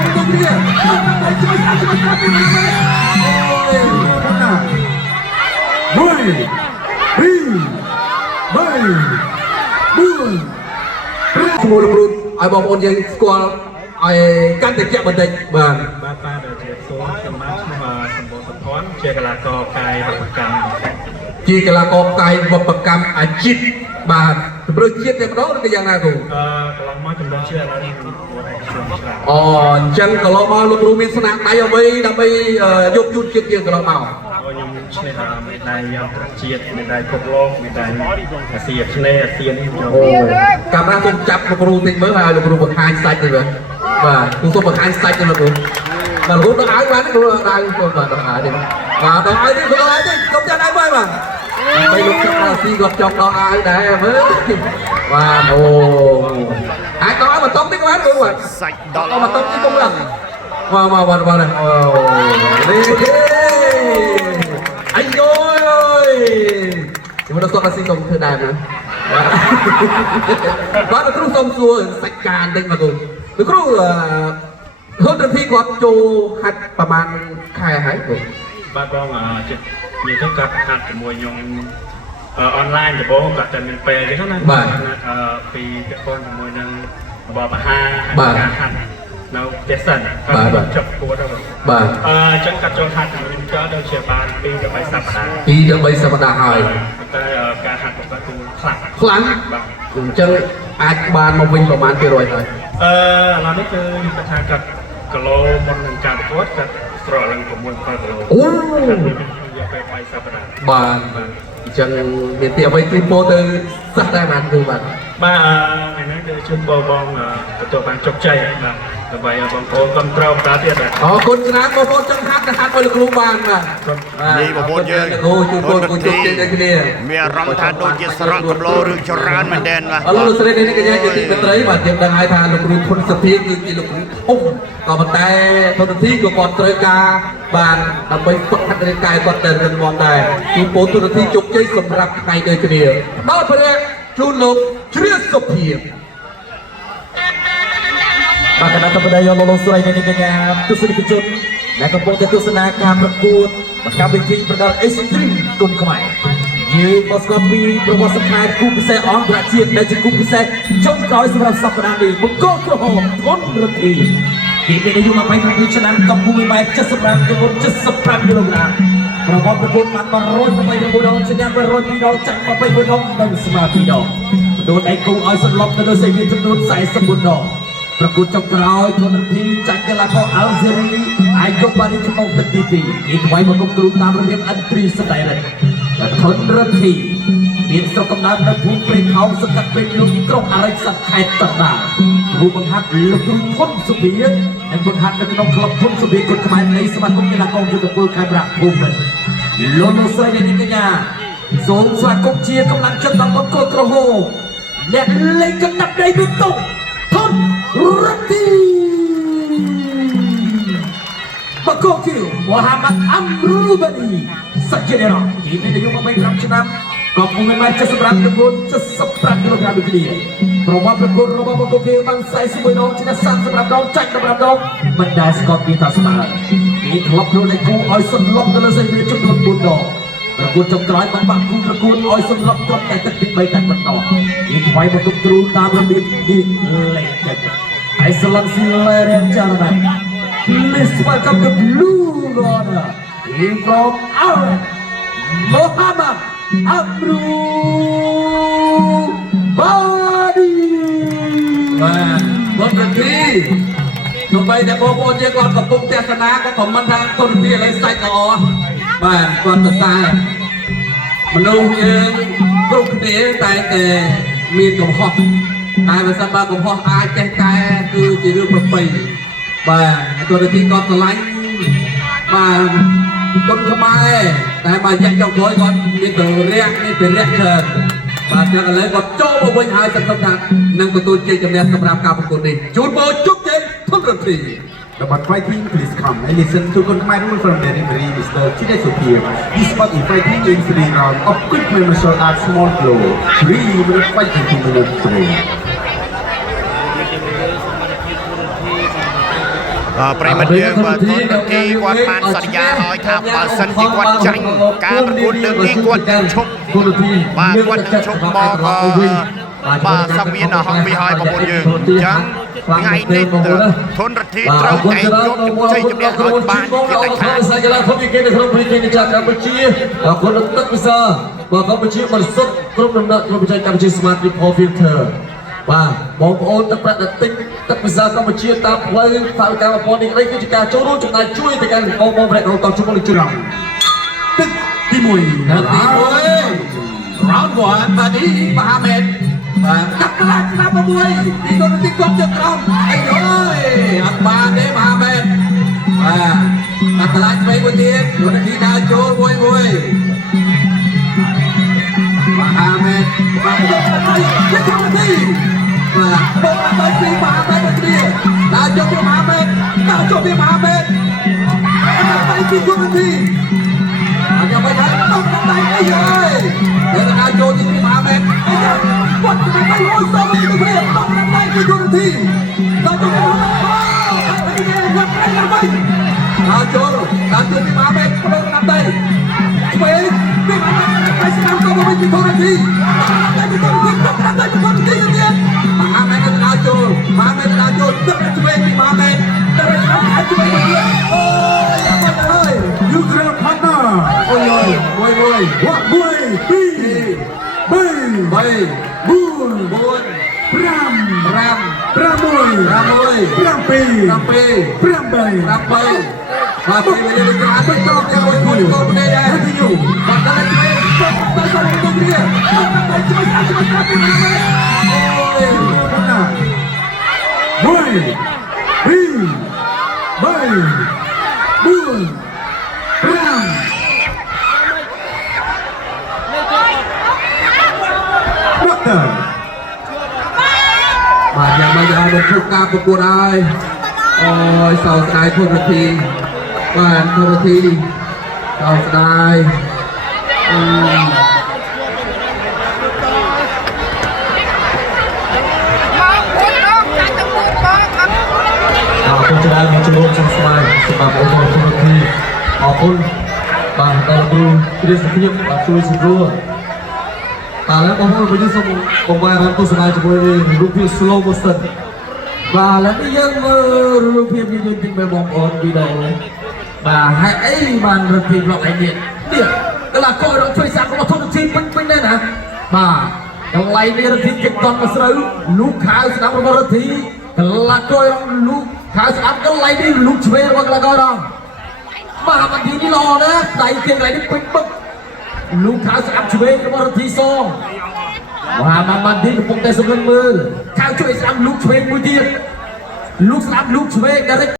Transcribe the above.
untuk dia. Boy, semua perut, ai bom on yang squal, ai kan terjadi bantai, bang. បាទបាទជាសូមខ្ញុំមកសម្បូរសុភ័ណ្ឌជាកីឡាករកាយវកម្ម ជាកីឡាករកាយវប្បកម្មអាជីពបាទជំរឿនជាតិតែម្ដងឬក៏យ៉ាងណាគ្រូ កន្លងមកជំរឿនជាតិឥឡូវនេះមានគួរឯកជនច្រើន អូអញ្ចឹងកន្លងមកលោកគ្រូមានស្នាដៃអ្វីដើម្បីយកជូនជាតិយើងកន្លងមក ខ្ញុំឈ្នះមេដាយអន្តរជាតិមេដាយពិភពលោកមេដាយអាស៊ីអាគ្នេយ៍អាស៊ាននេះខ្ញុំ អូកាមេរ៉ាសូមចាប់លោកគ្រូតិចមើលហើយលោកគ្រូបង្ហាញសាច់ទៅបាទគ្រូសូមបង្ហាញសាច់ទៅលោកគ្រូបាទលោកគ្រូដល់ហើយបាទគ្រូដល់ហើយសូមបាទដល់ហើយនេះបាទដល់ហើយនេះគ្រូដល់ហើយនេះសូមចាត់ដៃមួយបាទបីលោកចាប់អាស៊ីគាត់ចង់ដល់ហើយដែរមើលបាទអូអាចដល់មកតុកតិចបាទគ្រូបាទសាច់ដល់មកតុកតិចគុំឡើងមកអូនេះអាយយជំនុំគាត់អាស៊ីសូមធ្វើដែរណាបាទលោកគ្រូសូមសួរសាច់ការបន្តិចមកគ្រូលោកគ្រូហូតពីគាត់ចូលហាត់ប្រហែលខែហើយគ្រូ បាទបងចិត្តនិយាយទៅកាត់ហាត់ជាមួយខ្ញុំអនឡាញដំបូងគាត់តែមានពេលអញ្ចឹងណាពីពាក់ព័ន្ធជាមួយនឹងរបបអាហារការហាត់នៅផ្ទះសិនគាត់ចប់គួរទៅបាទអញ្ចឹងកាត់ចូលហាត់ខ្ញុំក៏ដូចជាបាន2 ទៅ 3 សប្តាហ៍ 2 ទៅ 3 សប្តាហ៍ហើយ តែការហាត់របស់គាត់គឺខ្លាំង ខ្លាំងបាទអញ្ចឹងអាចបានមកវិញប្រហែល%ហើយ ឥឡូវនេះគឺគាត់ថាកាត់គីឡូមុននឹងការប្រកួតគាត់ស្រកឡើង6 7 គីឡូ អូ យកពេល3 សប្តាហ៍ បាទអញ្ចឹងមានទីអ្វីជូនពរទៅសិស្សដែរបាទគ្រូបាទ បាទថ្ងៃនេះគឺជូនពរបងទទួលបានជោគជ័យបាទដើម្បីឲ្យបងប្អូនគ្រប់គ្រងបន្តទៀតបាទ អរគុណច្រើនបងប្អូនចង់ហាត់ទៅហាត់ឲ្យលោកគ្រូបានបាទ នេះបងប្អូនយើង គ្រូជូនពរគូជោគជ័យដូចគ្នា មានអារម្មណ៍ថាដូចជាស្រក់កំឡោឬច្រើនមែនទែនបាទ ឥឡូវលោកស្រីនេះកញ្ញាជាទីមេត្រីបាទយើងដឹងហើយថាលោកគ្រូធនសភាគឺជាលោកគ្រូធំក៏ប៉ុន្តែធនធីក៏គាត់ត្រូវការបានដើម្បីฝึกហាត់រាងកាយគាត់ទៅរឹងមាំដែរជូនពរធនធីជោគជ័យសម្រាប់ថ្ងៃដូចគ្នាដល់ព្រះជូនលោកជ្រាបសុភាបាទគណៈបដិយោលោកស្រីនេះកញ្ញាទស្សនិកជនដែលកំពុងតែទស្សនាការប្រកួតកម្មវិធីប្រដាល់ Extreme គុណខ្មែរយើងក៏ស្គាល់ពីប្រវត្តិសាស្ត្រគូពិសេសអន្តរជាតិដែលជាគូពិសេសចុងក្រោយសម្រាប់សប្តាហ៍នេះបង្គោលក្រហមធនរធីពីមានអាយុ27ឆ្នាំកម្ពុជាម៉ែ75គីឡូ75គីឡូក្រាមប្រវត្តិប្រកួតបាន129ដងឈ្នះ102ដងចាញ់21ដងនិងស្មើ2ដងដូនឯកគូឲ្យសន្លប់ទៅលើសេវាចំនួន44ដងប្រកួតចុងក្រោយធនធីចាញ់កីឡាករអាល់ហ្សេរីអាចយកបានចំណុចទឹកទី2នេះថ្មីមកគ្រប់គ្រងតាមរបៀបអន្តរីស្តៃរ៉េតធនរធីមានស្រុកកំណើតនៅភូមិព្រៃខោងសង្កាត់ព្រៃលុងក្រុងអរិយស័ក្តិខេត្តកណ្ដាលគ្រូបង្ហាត់លោកគ្រូធនសុភានិងបង្ហាត់នៅក្នុងក្លឹបធនសុភាគុណខ្មែរនៃសមាគមកីឡាករយុទ្ធពលខេមរៈភូមិន្ទលោកលោកស្រីនេះកញ្ញាសូមស្វាគមន៍ជាកម្លាំងចិត្តដល់បង្គោលក្រហមអ្នកលេងកណ្ដាប់ដៃវិតុងធនរធីបកគីមហាម៉ាត់អាំរូបានីសច្ចនិរៈទីមានអាយុ25ឆ្នាំក៏ពុំមានម៉ែ75ចំនួន75គីឡូក្រាមដូចគ្នាប្រវត្តិប្រកួតរបស់បកគីបាន41ដងឈ្នះ35ដងចាញ់15ដងមិនដែលស្គាល់ពីតាស្មើគេធ្លាប់ខ្លួនឯគូឲ្យសន្លប់ទៅលើសេរីចំនួន4ដងប្រកួតចុងក្រោយបានបាក់គូប្រកួតឲ្យសន្លប់ត្រឹមតែទឹកទី3តែម្ដងគេថ្មីមកទុកទ្រូតាមរបៀបនេះលេខទឹកExcellency ladies and gentlemen, please welcome the blue corner in from Arab Muhammad Abdul Badi. បាទបងទីដើម្បីតែបងប្អូនយើងគាត់កំពុងទស្សនាក៏ខមមិនថាគុណទីឥឡូវសាច់ល្អបាទគាត់ទៅតែមនុស្សយើងគ្រប់គ្នាតែតែមានកំហុសតែបើសិនបើកំហុសអាចចេះកែគឺជារឿងប្រពៃបាទទូរទស្សន៍គាត់ឆ្លាញ់បាទគុណខ្មែរតែបើយកចុងក្រោយគាត់មានទៅរះមានទៅរះច្រើនបាទចឹងឥឡូវគាត់ចូលមកវិញហើយសង្ឃឹមថានឹងទទួលជ័យជំនះសម្រាប់ការប្រកួតនេះជូនពរជោគជ័យធនរធី The fighting please come and listen to Khmer rule from the referee Mr. Chide Supir. This spot in fighting in 3 rounds of quick martial arts small blow. 3-minute fighting to minute 3. ប្រិមត្តយើងបាទគុណរទ្ធីគាត់បានសន្យាឲ្យថាបើសិនជាគាត់ចាញ់ការប្រកួតលើកនេះគាត់នឹងឈប់បាទគាត់នឹងឈប់មកបាទសង្វៀនហុកពីហើយបងប្អូនយើងអញ្ចឹងថ្ងៃនេះធនរទ្ធីត្រូវតែយកជ័យជំនះឲ្យបានជាដាច់ខាត សាច់ឡាធំពីគេនៅក្នុងប្រទេសកម្ពុជាគាត់នឹងទឹកពិសាបាទកម្ពុជាបរិសុទ្ធគ្រប់ដំណើរក្នុងប្រទេសកម្ពុជា Smart Report Filter បាទបងប្អូនទឹកប្រាក់ដតិចទឹកពិសាកម្ពុជាតាមផ្លូវថវិកាប្រព័ន្ធនេះក្តីគឺជាការចូលរួមចំណែកជួយទៅកាន់បងប្អូនប្រទេសក្នុងតជំនុំជម្រៅទឹកទី1ទឹកទី1 round 1បាទនេះមហាមេតបាទកាត់ក្លាឆ្នាំ6ទីគាត់ទីគាត់ជើងក្រោមអីអើយអត់បានទេមហាមេតបាទកាត់ក្លាឆ្វេងមួយទៀតគាត់ទីដើរចូលមួយមហាមេតបាទយកទៅយកទៅទីបាទបងទៅពីមហាមេតទៅទៀតដើរយកទៅមហាមេតដើរចូលពីមហាមេតទៅទីគាត់ទីអត់យកទៅต้องដៃអីហើយដល់ដើរចូលទីមហាមេតគាត់ទៅទៅមួយសងទៅវិញต้องដៃទីគាត់ទីដល់ទៅដល់ចូលពីមហាមេតប្រងតាមដៃឆ្វេងពីមហាមេតไปสนามก็ไม่มีคนทีแต่มีคนที่ต้องการได้เป็นคนที่เนี่ยมหาเมตตาโจมหาเมตตาโจต้องเป็นช่วยมีมหาเมตแต่เป็นช่วยช่วยเนี่ยโอ้ยยังไม่ได้ยูเครนพัฒนาโอ้ยมวยวัดมวยปีใบบุญพรำมวยพรำปีมาปีไม่ได้กระตุ้นต้องยังไม่คุ้นคนไม่ได้ที่อยู่บัดนั้นเลยต้องต้องต้องเรียนต้องไปช่วยกันมาเป็นยังไงโอ้ยนะมวยปีใบบุญพรำนักเตะបាទយ៉ាងម៉េចឲ្យមកជួបការប្រកួតហើយអូយសោកស្ដាយធនរទ្ធីបាទធនរទ្ធីសោកស្ដាយអរគុណច្រើនមកជួបជុំស្មាយសម្រាប់អូនធនរទ្ធីអរគុណបាទដល់គ្រូគ្រាសភាពបាទជួយសម្រួលតែឡើយបងប្អូនយើងសូមបងប្អូនបានទស្សនាជាមួយរូបភាព slow motion បាទឥឡូវនេះយើងមើលរូបភាពនេះយើងតិចមើលបងប្អូនវីដេអូបាទហើយអីបានរូបភាពរបស់ឯនេះកន្លះកោរកជួយសាក់របស់ធនធានពេញដែរណាបាទកន្លែងនេះរទ្ធីគេតន់មកស្រូវលូកខៅស្ដាប់របស់រទ្ធីកន្លះកោរលូកខៅស្ដាប់កន្លែងនេះលូកឆ្វេងរបស់កន្លះកោរបាទមកទីនេះល្អណាស់ដៃគេកន្លែងនេះពេញបឹកលូកខៅស្ដាប់ឆ្វេងរបស់រទ្ធីសងបាទទីកំពុងតែសម្លឹងមើលខៅជួយស្ដាប់លូកឆ្វេងមួយទៀតលូកស្ដាប់លូកឆ្វេង